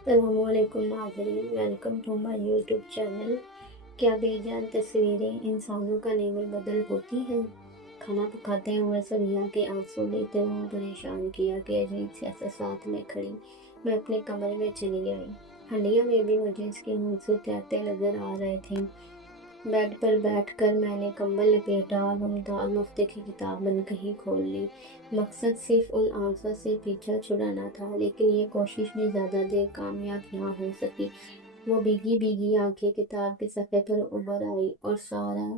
السلام علیکم ناظرین، welcome to my YouTube channel. کیا بے جان تصویریں انسانوں کا نیول بدل ہوتی ہیں؟ کھانا پکاتے ہوئے سبیہ کے آنسوں نے اتنا پریشان کیا کہ عجیب سے احساسات میں کھڑی میں اپنے کمرے میں چلی آئی۔ ہڈیوں میں بھی مجھے اس کے ہنسو تہتے نظر آ رہے تھے۔ بیڈ پر بیٹھ کر میں نے کمبل لپیٹا اور ممتاز مفتی کی کتاب بند کہیں کھول لی۔ مقصد صرف ان آنسوں سے پیچھا چھڑانا تھا، لیکن یہ کوشش بھی زیادہ دیر کامیاب نہ ہو سکی۔ وہ بھیگی بھیگی آنکھیں کتاب کے صفحے پر ابھر آئی اور سارا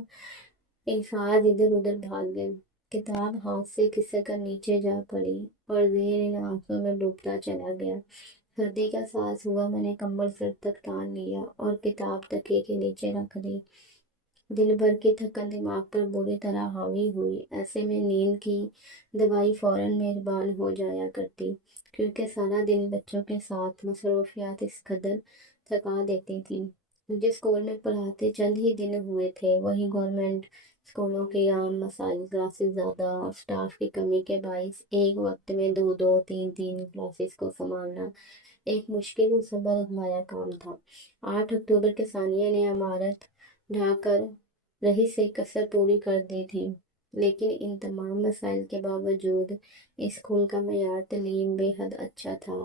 الفاظ ادھر ادھر بھاگ گئے۔ کتاب ہاتھ سے کھسک کر نیچے جا پڑی اور ذہن ان آنسوں میں ڈوبتا چلا گیا۔ سردی کا احساس ہوا، میں نے کمبل سر تک تان لیا اور کتاب تکیے کے نیچے رکھ دی۔ دن بھر کی تھکن دماغ پر بری طرح حاوی ہوئی۔ ایسے میں نیند کی دوائی فوراً مہربان ہو جایا کرتی، کیونکہ سارا دن بچوں کے ساتھ مصروفیات اس قدر تھکا دیتی تھی۔ جس اسکول میں پڑھاتے چند ہی دن ہوئے تھے، وہی گورنمنٹ اسکولوں کے عام مسائل، کلاسز زیادہ اور سٹاف کی کمی کے باعث ایک وقت میں دو دو تین تین کلاسز کو سنبھالنا ایک مشکل و صبر آزمایا کام تھا۔ 8 اکتوبر کے ثانیے نے عمارت ڈھا کر رہی سے کسر پوری کر دی تھی، لیکن ان تمام مسائل کے باوجود اس اسکول کا معیار تعلیم بے حد اچھا تھا۔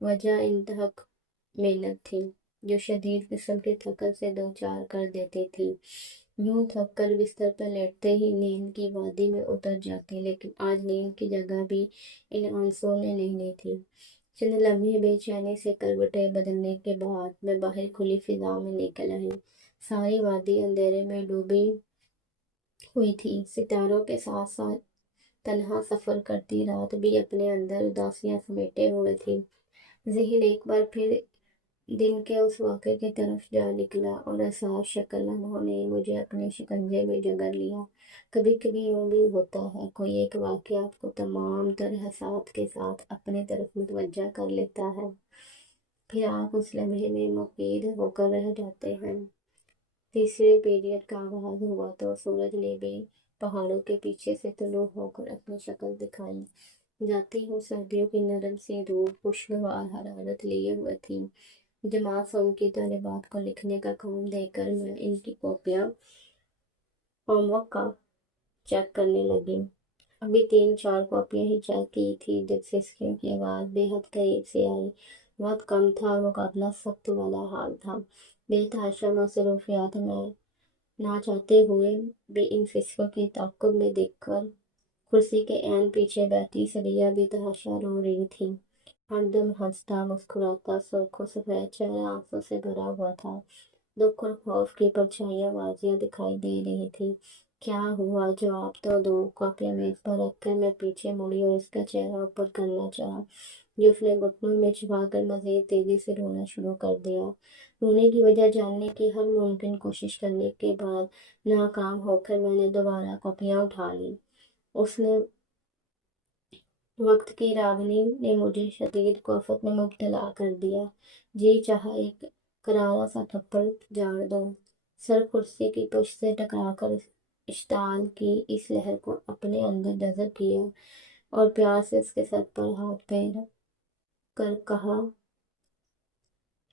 وجہ انتہائی محنت تھی، جو شدید قسم کی تھکن سے دوچار کر دیتی تھی۔ یوں تھک کر بستر پر لیٹتے ہی نیند کی وادی میں اتر جاتی، لیکن آج نیند کی جگہ بھی ان آنسوؤں نے نہیں لی تھی۔ چند لمحے بے چینی سے کروٹیں بدلنے کے بعد میں باہر کھلی فضا میں نکل آئی۔ ساری وادی اندھیرے میں ڈوبی ہوئی تھی۔ ستاروں کے ساتھ ساتھ تنہا سفر کرتی رات بھی اپنے اندر اداسیاں سمیٹے ہوئے تھی۔ ذہن ایک بار پھر دن کے اس واقعے کی طرف جا نکلا اور احساس شکل لمحوں نے مجھے اپنے شکنجے میں جکڑ لیا۔ کبھی کبھی یوں بھی ہوتا ہے، کوئی ایک واقعہ آپ کو تمام تر احساسات کے ساتھ اپنے طرف متوجہ کر لیتا ہے، پھر آپ اس لمحے میں مقید ہو کر رہ جاتے ہیں۔ تیسرے پیریڈ کا آغاز ہوا تو سورج نے بھی پہاڑوں کے پیچھے سے طلوع ہو کر اپنی شکل دکھائی۔ جاتی ہوں سردیوں کی نرم سی دھوپ خوشگوار حرارت لیے ہوئے تھی۔ جماعت فارم کی طالبات کو لکھنے کا کام دے کر میں ان کی کاپیاں ہوم ورک کا چیک کرنے لگی۔ ابھی 3-4 کاپیاں ہی چیک کی تھی جب سسکیوں کی آواز بے حد قریب سے آئی۔ وقت کم تھا اور مقابلہ سخت والا حال تھا۔ بے تحاشا مصروفیات میں نہ چاہتے ہوئے بھی ان فسقوں کی تعاقب میں دیکھ کر کرسی کے عین پیچھے بیٹھی سبیہ بے تحاشا رو رہی تھی۔ ہر دم ہنستا مسکراتا سرخ و سفید چہرہ آنسوں سے بھرا ہوا تھا۔ دکھ اور خوف کی پرچھائیاں واضح دکھائی دے رہی تھی۔ کیا ہوا؟ جواب تو دو۔ کاپیاں میز پر رکھ کر میں پیچھے مڑی اور اس کا چہرہ اوپر کرنا چاہا، جو اس نے گھٹنوں میں چھپا کر مزید تیزی سے رونا شروع کر دیا۔ رونے کی وجہ جاننے کی ہر ممکن کوشش کرنے کے بعد ناکام ہو کر میں نے دوبارہ کاپیاں اٹھا لی۔ اس نے وقت کی راگنی نے مجھے شدید کوفت میں مبتلا کر دیا۔ جی چاہا ایک کرارا سا تھپڑ جاڑ دوں۔ سر کرسی کی پشت سے ٹکرا کر اشتعال کی اس لہر کو اپنے اندر جذب کیا اور پیار سے اس کے سر پر ہاتھ پھیر کر کہا،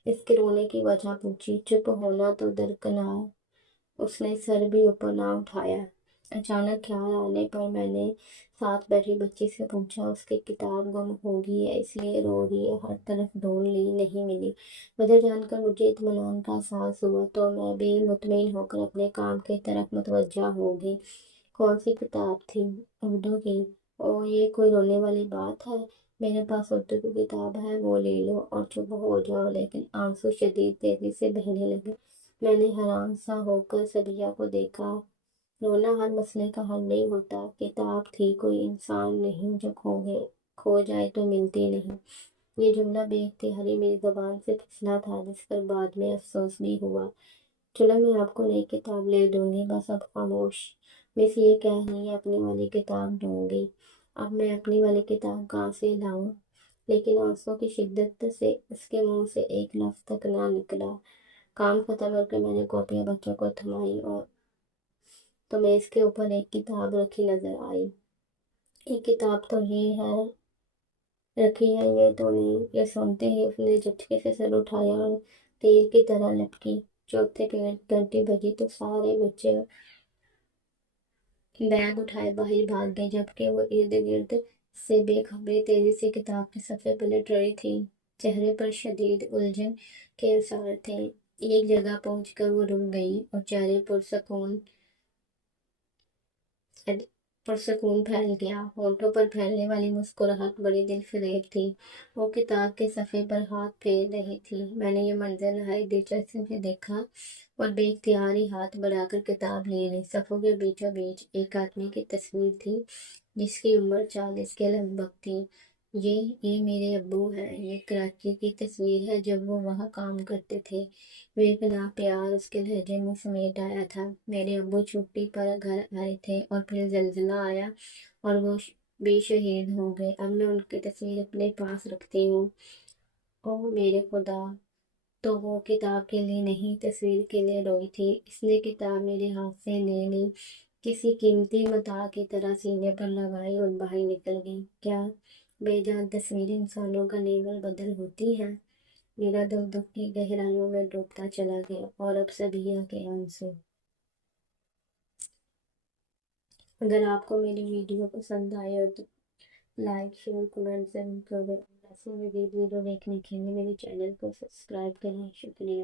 اس کے رونے کی وجہ پوچھی۔ چپ ہونا تو درکنار، اس نے سر بھی اوپر نہ اٹھایا۔ اچانک خیال آنے پر میں نے ساتھ بیٹھی بچی سے پوچھا، اس کی کتاب گم ہو گئی ہے اس لیے رو رہی ہے؟ ہر طرف ڈھونڈ لی، نہیں ملی۔ وجہ جان کر مجھے اطمینان کا احساس ہوا تو میں بھی مطمئن ہو کر اپنے کام کی طرف متوجہ ہو گئی۔ کون سی کتاب تھی؟ اردو کی۔ اوہ، یہ کوئی رونے والی بات ہے؟ میرے پاس اردو کی کتاب ہے، وہ لے لو اور چپ ہو جاؤ۔ لیکن آنسو شدید تیزی سے بہنے لگے۔ میں نے حیران سا ہو کر سبیہ کو دیکھا۔ رونا ہر مسئلے کا حل نہیں ہوتا۔ کتاب تھی، کوئی انسان نہیں جو کھو جائے تو ملتی نہیں۔ یہ جملہ بے اختیاری میری زبان سے پھسلا تھا، جس پر بعد میں افسوس بھی ہوا۔ چلو میں آپ کو نئی کتاب لے دوں گی، بس اب خاموش۔ مس یہ کہہ رہی ہیں اپنی والی کتاب ڈھونڈی۔ اب میں اپنی والی کتاب کہاں سے لاؤں؟ لیکن آنسوں کی شدت سے اس کے منہ سے ایک لفظ تک نہ نکلا۔ کام ختم کر کے میں نے کاپیاں بچوں کو تھمائی اور تو میز کے اوپر ایک کتاب رکھی نظر آئی۔ ایک کتاب تو یہ ہے رکھی ہے یہ تو نہیں۔ یہ سنتے ہی اس نے جھٹکے سے سر اٹھایا اور تیر کی طرح لپکی۔ چوتھے گھنٹی بجی تو سارے بچے بیگ اٹھائے باہر بھاگ گئے، جبکہ وہ ارد گرد سے بے خبری تیزی سے کتاب کے صفحے پلٹ رہی تھی۔ چہرے پر شدید الجھن کے آثار تھے۔ ایک جگہ پہنچ کر وہ رک گئی اور چہرے پرسکون پھیل گیا۔ ہونٹوں پر پھیلنے والی مسکراہٹ بڑی دل فریب تھی۔ وہ کتاب کے صفحے پر ہاتھ پھیر رہی تھی۔ میں نے یہ منظر نہایت دلچسپی سے دیکھا اور بے اختیار ہی ہاتھ بڑھا کر کتاب لے لی۔ صفحوں کے بیچوں بیچ ایک آدمی کی تصویر تھی جس کی عمر 40 کے لگ بھگ تھی۔ یہ میرے ابو ہیں۔ یہ کراچی کی تصویر ہے جب وہ وہاں کام کرتے تھے۔ بے پناہ پیار اس کے لہجے میں سمیٹ آیا تھا۔ میرے ابو چھٹی پر گھر آئے تھے اور پھر زلزلہ آیا اور وہ بھی شہید ہو گئے۔ اب میں ان کی تصویر اپنے پاس رکھتی ہوں۔ او میرے خدا! تو وہ کتاب کے لیے نہیں، تصویر کے لیے روئی تھی۔ اس نے کتاب میرے ہاتھ سے لے لی، کسی قیمتی متاع کی طرح سینے پر لگائی اور باہر نکل گئی۔ کیا بے جان تصویریں انسانوں کا نیول بدل ہوتی ہیں؟ میرا دل دکھ کی گہرائیوں میں ڈوبتا چلا گیا اور اب صبیہ کے آنسو۔ اگر آپ کو میری ویڈیو پسند آئے ہو تو لائک، شیئر، کمنٹ ضرور کریں۔ ایسے مزید ویڈیو دیکھنے کے لیے میرے چینل کو سبسکرائب کریں۔ شکریہ۔